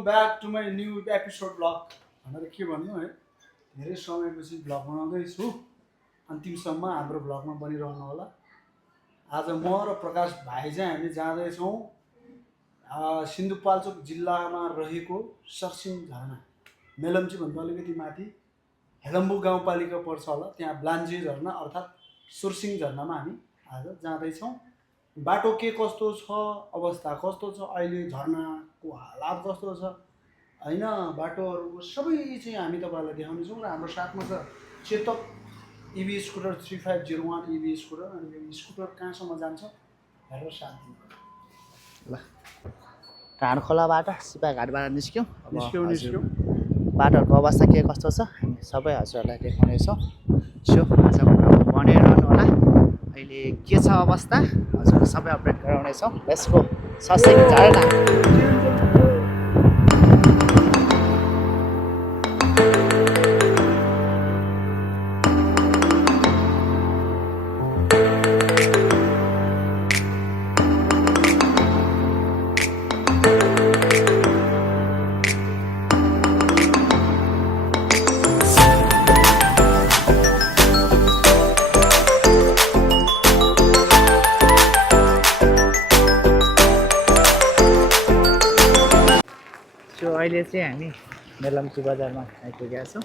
Welcome back to my new episode blog भनेर के भन्नु है। धेरै समयपछि ब्लग बनाउँदैछु, अन्तिमसम्म हाम्रो ब्लगमा बनिरहनु होला। आज म र प्रकाश भाइ चाहिँ हामी जाँदैछौँ सिन्धुपाल्चोक जिल्लामा रहेको सर्सिङ झरना, मेलम्ची भन्दा अलिकति माथि हेलम्बु गाउँपालिका पर्छ होला, त्यहाँ ब्लान्जे झरना अर्थात् सुर्सिङ झरनामा हामी आज जाँदैछौँ। बाटो के कस्तो छ, अवस्था कस्तो छ, अहिले झरनाको हालत कस्तो छ होइन, बाटोहरू सबै चाहिँ हामी तपाईँहरूलाई देखाउनेछौँ। र हाम्रो साथमा छ चेतक इभी स्कुटर 3501 इभी स्कुटर। अनि यो स्कुटर कहाँसम्म जान्छ हेरेर साथ दिनु ल। ढाँडखोलाबाट सिपाघाटबाट निस्क्यौँ। बाटोहरूको अवस्था के कस्तो छ हामी सबै हजुरहरूलाई देखाउनेछौँ। सो आजको बनिरहनु होला। अहिले के छ अवस्था हजुरलाई सबै अपडेट गराउनेछौँ। लेट्स गो सर्सिङ झरना। अहिले चाहिँ हामी मेलम्ची बजारमा आइपुगेका छौँ।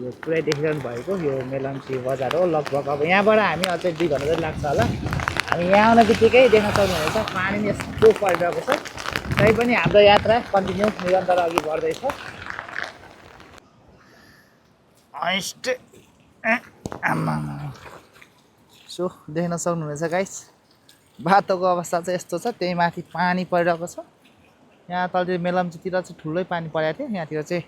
यो पुरै देखिरहनु भएको यो मेलम्ची बजार हो। लगभग अब यहाँबाट हामी अझै 2 घन्टा जति लाग्छ होला। हामी यहाँ आउने बित्तिकै देख्न सक्नुहुनेछ पानी यस्तो परिरहेको छ। तै पनि हाम्रो यात्रा कन्टिन्यू निरन्तर अघि बढ्दैछ। सो देख्न सक्नुहुनेछ गाइस, बाटोको अवस्था चाहिँ यस्तो छ। त्यही माथि पानी परिरहेको छ। यहाँ तलतिर मेलम्चीतिर चाहिँ ठुलै पानी परेको थियो, यहाँतिर चाहिँ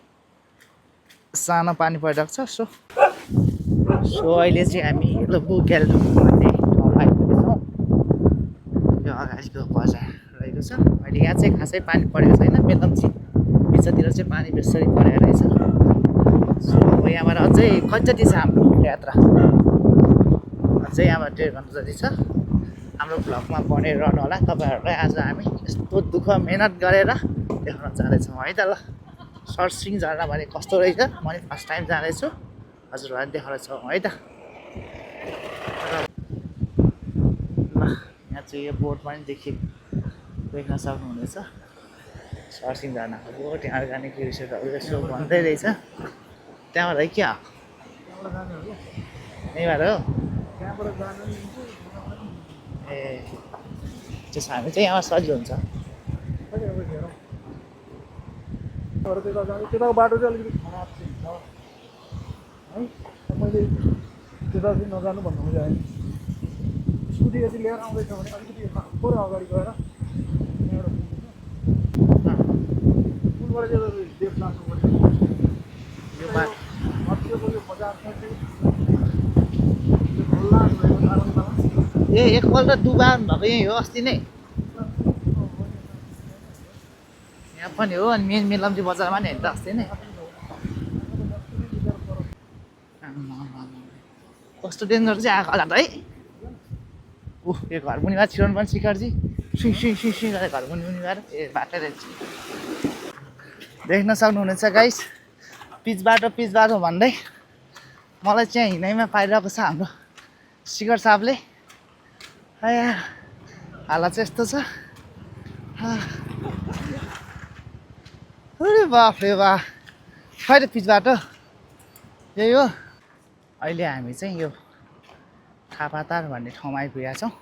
सानो पानी परिरहेको छ। सो अहिले चाहिँ हामी लुबु ग्याल्डो भन्ने ठाउँमा आइपुगेछौँ। यो अगाडिको बजार रहेको छ। अहिले यहाँ चाहिँ खासै पानी परेको छैन, मेलम्ची बिचतिर चाहिँ पानी बेसरी परेको रहेछ। सो अब यहाँबाट अझै कति छ हाम्रो यात्रा, अझै यहाँबाट 1.5 घन्टा जति छ। हाम्रो भ्लगमा बनिरहनु होला। तपाईँहरूलाई आज हामी यस्तो दुःख मेहनत गरेर देखाउन जाँदैछौँ है त। ल सर्सिङ झरना भने कस्तो रहेछ म नि फर्स्ट टाइम जाँदैछु, हजुरहरूलाई देखाउनेछौँ है त। ल यहाँ चाहिँ यो बोर्ड पनि देख्न सक्नुहुनेछ सर्सिङ झरनाको बोर्ड। त्यहाँ अर्ग्यानिक रिसोर्टहरू यसो भन्दै रहेछ। त्यहाँबाट है क्या यहीँबाट हो ए त्यसो हामी चाहिँ यहाँ सजिलो हुन्छ। त्यताको बाटो चाहिँ अलिकति खराब चाहिँ हुन्छ है। मैले त्यता चाहिँ नजानु भन्नु खोजेँ। स्कुटी यदि लिएर आउँदैछ भने अलिकति थोरै अगाडि गएर पुलबाट चाहिँ देख लाग्नु पऱ्यो। यो बाटो यो बजार एकपल्ट डुबान भएको यहीँ हो अस्ति नै। यहाँ पनि हो अनि मेन मेलम्ची बजारमा नि हेर्दा अस्ति नै। कस्तो डेन्जर चाहिँ आएको होला त है। यो घर मुनि भएर छिराउनु पनि शिखरजी सुई गरेर घर मुनि भएर ए बाटो रहेछ। देख्न सक्नुहुनेछ गाइस, पिच बाटो भन्दै मलाई चाहिँ हिँडाइमा पाइरहेको छ हाम्रो शिखर साहबले। हालत चाहिँ यस्तो छ। अरे बाफ रे बा, खै त पिच बाटो यही हो। अहिले हामी चाहिँ यो थापातार भन्ने ठाउँमा आइपुगेका छौँ।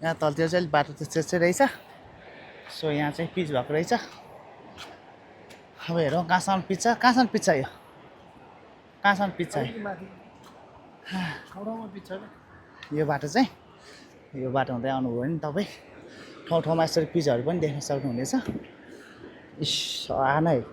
यहाँ तलतिर चाहिँ अलिक बाटो त्यस्तै रहेछ। सो यहाँ चाहिँ पिच भएको रहेछ। अब हेरौँ कहाँसम्म पिच छ, कहाँसम्म पिच छ यो, कहाँसम्म पिच छ यो बाटो चाहिँ। यो बाटो हुँदै आउनुभयो भने तपाईँ ठाउँमा यसरी पिचहरू पनि देख्न सक्नुहुनेछ। इस नै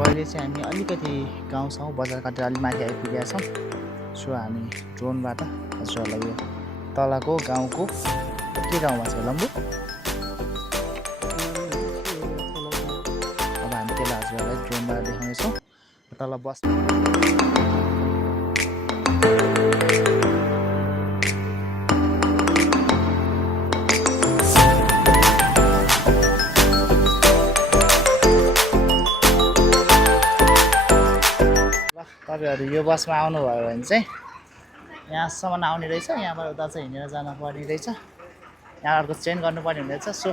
अहिले चाहिँ हामी अलिकति गाउँछौँ बजार काटेर अलिक माथि आइपुगेका छौँ। सो हामी ड्रोनबाट हजुरहरूलाई यो तलको गाउँको के गाउँमा छ लम्बु अब हामी त्यसलाई हजुरहरूलाई तल बस तपाईँहरू यो बसमा आउनुभयो भने चाहिँ यहाँसम्म आउने रहेछ यहाँबाट उता चाहिँ हिँडेर जानुपर्ने रहेछ यहाँ अर्को चेन्ज गर्नुपर्ने हुने रहेछ सो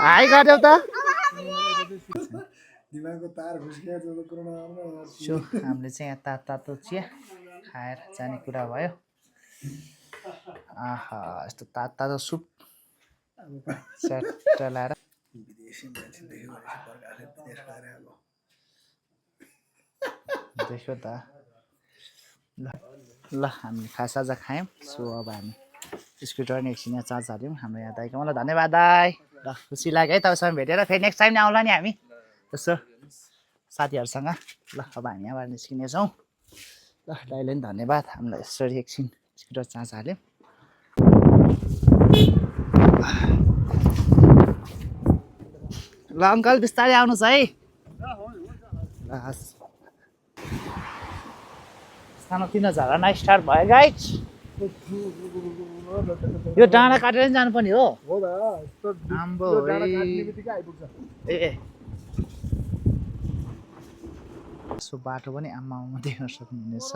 हाई गर्यौ त दिमागको तार घुस्किया जस्तो कुरो सो हामीले चाहिँ यहाँ तातो चिया खाएर जाने कुरा भयो आहा यस्तो तातो सुप च्याट्ट लाएर विदेशी मान्छे देख्यो भने प्रकारले विदेश गएर आएको देख्यो त ल हामी खासाजा खायौँ सो अब हामी स्कुटर नि एकछिन यहाँ चार्ज हाल्यौँ हाम्रो यहाँ दाइको मलाई धन्यवाद दाइ ल खुसी लाग्यो है तपाईँसँग भेटेर फेरि नेक्स्ट टाइम आउँला नि हामी त्यसो साथीहरूसँग ल अब हामी यहाँबाट निस्किनेछौँ ल दाइले पनि धन्यवाद हामीलाई यसरी एकछिन स्कुटर चार्ज हाल्यौँ ल अङ्कल बिस्तारै आउनुहोस् है ल सानोतिनो झरना स्टार्ट भयो गाइज यो डाँडा काटेर नि जानुपर्ने हो आम्बो ए सो बाटो पनि आम्मामा देख्न सक्नुहुनेछ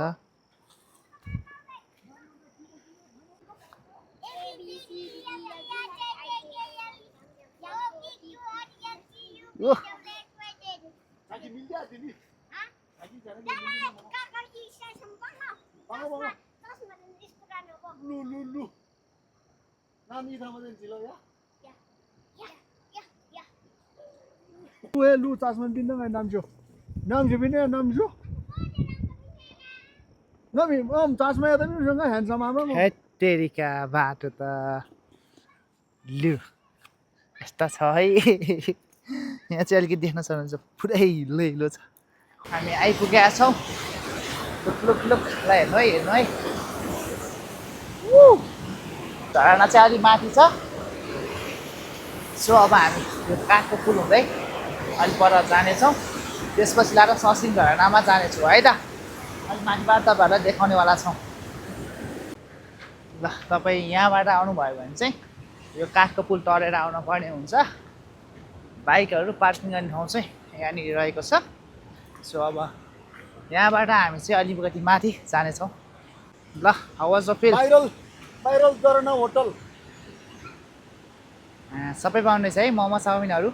Lu tasman bintang ay namjo. Namjo bintang namjo. Nami tasman ya tapi सँग handsome आमा म. हेटेरिका बाटो त लु यस्ता छ है यहाँ चाहिँ अलिकति देख्न सक्नुहुन्छ पुरै हिलो हिलो छ हामी आइपुगेका छौँ लुक लुक लुक ल हेर्नु है झरना चाहिँ अलि माथि छ सो अब हामी यो काठको पुल हुँदै अलि पर जानेछौँ त्यसपछि लागेर ससिङ झरनामा जानेछौँ है त अलि माथिबाट तपाईँहरूलाई देखाउनेवाला छौँ ल तपाईँ यहाँबाट आउनुभयो भने चाहिँ यो काठको पुल तरेर आउनु पर्ने हुन्छ बाइकहरू पार्किङ गर्ने ठाउँ चाहिँ यहाँनिर रहेको छ सो अब यहाँबाट हामी चाहिँ अलिकति माथि जानेछौँ ल how was the feel viral झरना होटल सबै पाउनेछ है मोमो चाउमिनहरू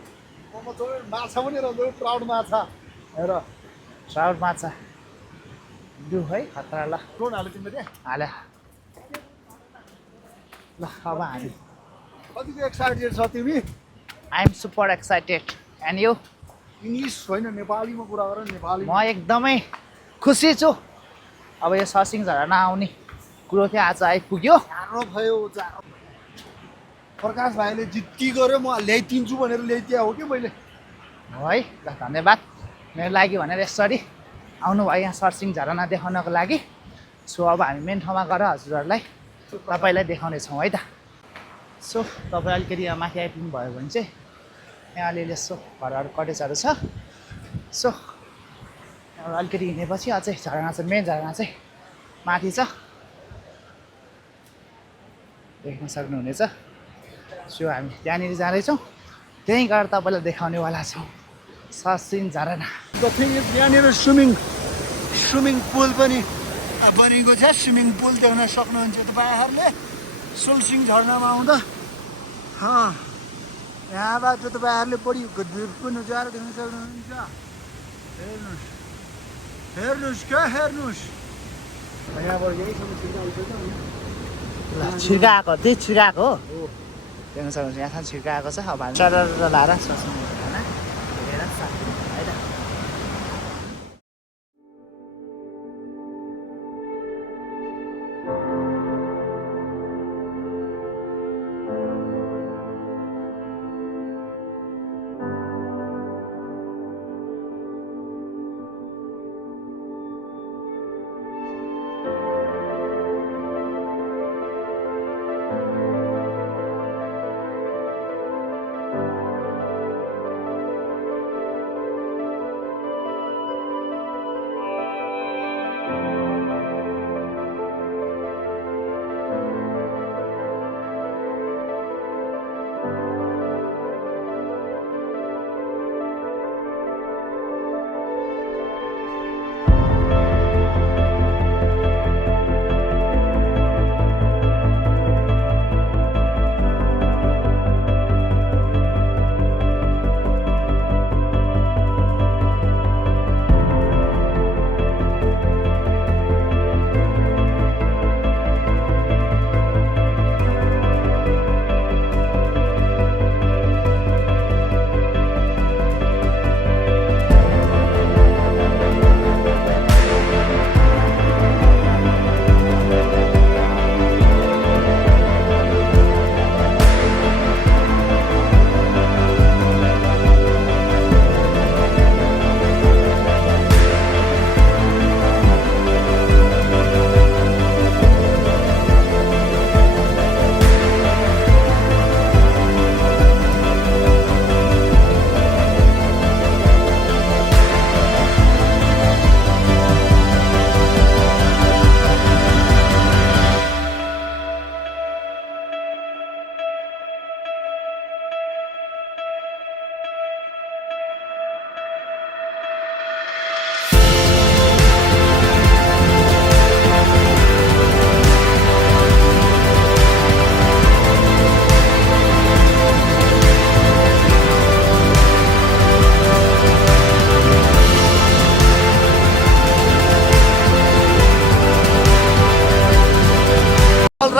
मोमो चाउमिन माछा पनि रहन्छ ट्राउट माछा हेर ट्राउट माछा लु है खतरा ल कोन हाल्यो तिमीले हाले ल अब हामी कतिको एक्साइटेड छ तिमी I am super excited and you English होइन नेपालीमा कुरा गर नेपाली म एकदमै खुसी छु अब यो ससिङ झरना आउने कुरो चाहिँ आज आइपुग्यो। जाडो भयो जाडो। प्रकाश भाइले जिद्दी गर्यो म ल्याइदिन्छु भनेर ल्याइदिया हो कि मैले। है ल धन्यवाद मेरो लागि भनेर यसरी आउनुभयो यहाँ सर्सिङ झरना देखाउनको लागि। सो अब हामी मेन ठाउँमा गएर हजुरहरूलाई तपाईँलाई देखाउनेछौँ है त। सो तपाईँ अलिकति यहाँ माथि आइपुग्नु भयो भने चाहिँ यहाँ अलिअलि यसो घरहरू कटेजहरू छ। सो अलिकति हिँडेपछि अझै झरना चाहिँ मेन झरना चाहिँ माथि छ देख्न सक्नुहुनेछ। सो हामी त्यहाँनिर जाँदैछौँ त्यहीँ गएर तपाईँलाई देखाउनेवाला छौँ सर्सिङ झरना। यहाँनिर स्विमिङ पुल पनि बनेको छ। स्विमिङ पुल देख्न सक्नुहुन्छ तपाईँहरूले सर्सिङ झरनामा आउँदा। यहाँबाट तपाईँहरूले बढी दूर पनि नजारा देख्न सक्नुहुन्छ। हेर्नुहोस् हेर्नुहोस् क्या हेर्नुहोस्। यहाँबाट यहीसम्म छिर्काएको त्यही छिर्काएको हो देख्न सक्नुहुन्छ। यहाँ छिर्काएको छ। अब हामी चरर लाएर सर्सिङ झरना हेरेर साथी है त।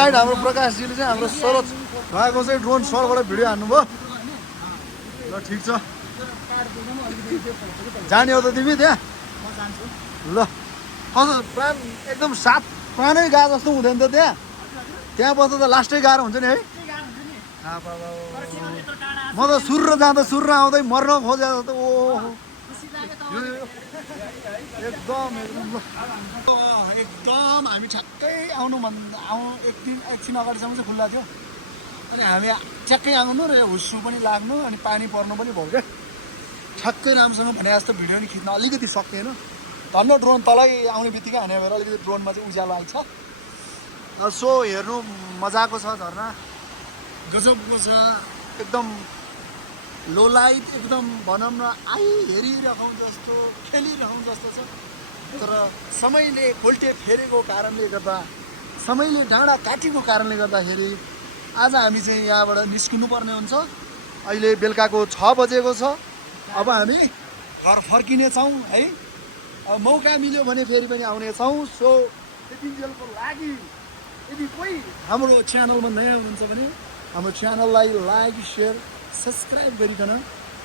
राइट हाम्रो प्रकाशजीले चाहिँ हाम्रो सरोज भएको चाहिँ ड्रोन सरबाट भिडियो हान्नुभयो। ल ठिक छ जाने हो त तिमी त्यहाँ? ल प्लान एकदम सात प्राणै गा जस्तो हुँदैन त त्यहाँ बस्दा त लास्टै गाह्रो हुन्छ नि है। म त सुर जाँदा सुर आउँदै मर्न खोजे जस्तो। ओहो एकदम हामी ठ्याक्कै एकछिन अगाडिसम्म चाहिँ खुल्ला थियो। अनि हामी ठ्याक्कै आउनु र हुस्सु पनि लाग्नु अनि पानी पर्नु पनि भयो क्या। ठ्याक्कै राम्रोसँग भने जस्तो भिडियो नि खिच्न अलिकति सक्थेन। धन्न ड्रोन तलै आउने बित्तिकै हाने भएर अलिकति ड्रोनमा चाहिँ उज्यालो आइन्छ। सो हेर्नु मजाको छ झरना गजबको छ एकदम लो लाइट एकदम भनौँ न हेरिरहौँ जस्तो खेलिरहौँ जस्तो छ। तर समयले खोल्टे फेरेको कारणले गर्दा समयले डाँडा काटेको कारणले गर्दाखेरि आज हामी चाहिँ यहाँबाट निस्किनु पर्ने हुन्छ। अहिले बेलुकाको 6 बजेको छ। अब हामी घर फर्किनेछौँ है। अब मौका मिल्यो भने फेरि पनि आउनेछौँ। सो त्यतिन्जेलको लागि यदि कोही हाम्रो च्यानलमा नयाँ हुनुहुन्छ भने हाम्रो च्यानललाई लाइक सेयर सब्सक्राइब गरिकन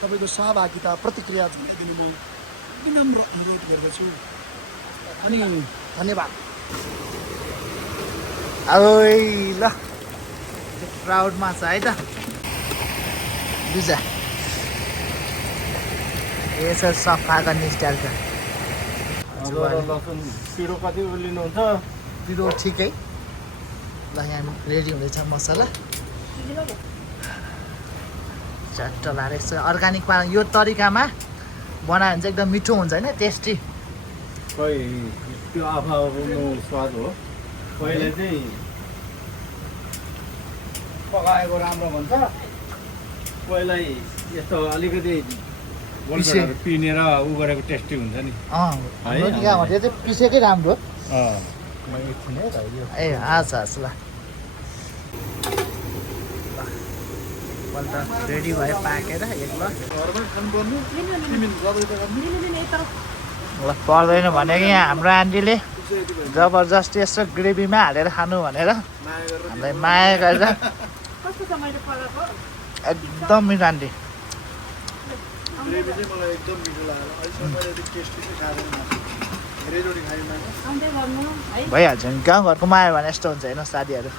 तपाईँको सहभागिता प्रतिक्रिया जनाइदिनु म विनम्र अनुरोध गर्दछु। अनि धन्यवाद। ओइ ल प्राउड माछा है त बुझा यसो सफा गर्ने स्टाइल छ लसुन पिरो कति लिनुहुन्छ पिरो ठिकै ल यहाँ रेडी हुँदैछ मसला चट्ट लाएर यसो अर्ग्यानिक पारा यो तरिकामा बनायो भने चाहिँ एकदम मिठो हुन्छ होइन टेस्टी खै त्यो आफ्नो स्वाद हो पहिले चाहिँ पकाएको राम्रो हुन्छ पहिल्यै यस्तो अलिकति गोलभेडाहरू पिनेर उ गरेको टेस्टी हुन्छ नि हाम्रो यहाँ भने चाहिँ पिसेकै राम्रो म एकछिन है त यो ए हस् हस् ल रेडी भयो पाकेर एक ल पर्दैन भने यहाँ हाम्रो आन्टीले जबरजस्ती यसो ग्रेभीमा हालेर खानु भनेर हामीलाई माया गरेर एकदम मिठो आन्टी ग्रेभी चाहिँ मलाई एकदम मिठो लाग्यो अहिलेसम्म मैले यति टेस्टी चाहिँ खाँदैन मासु धेरैचोटि खाएँ मासु भइहाल्छ नि गाउँघरको माया भने यस्तो हुन्छ होइन साथीहरू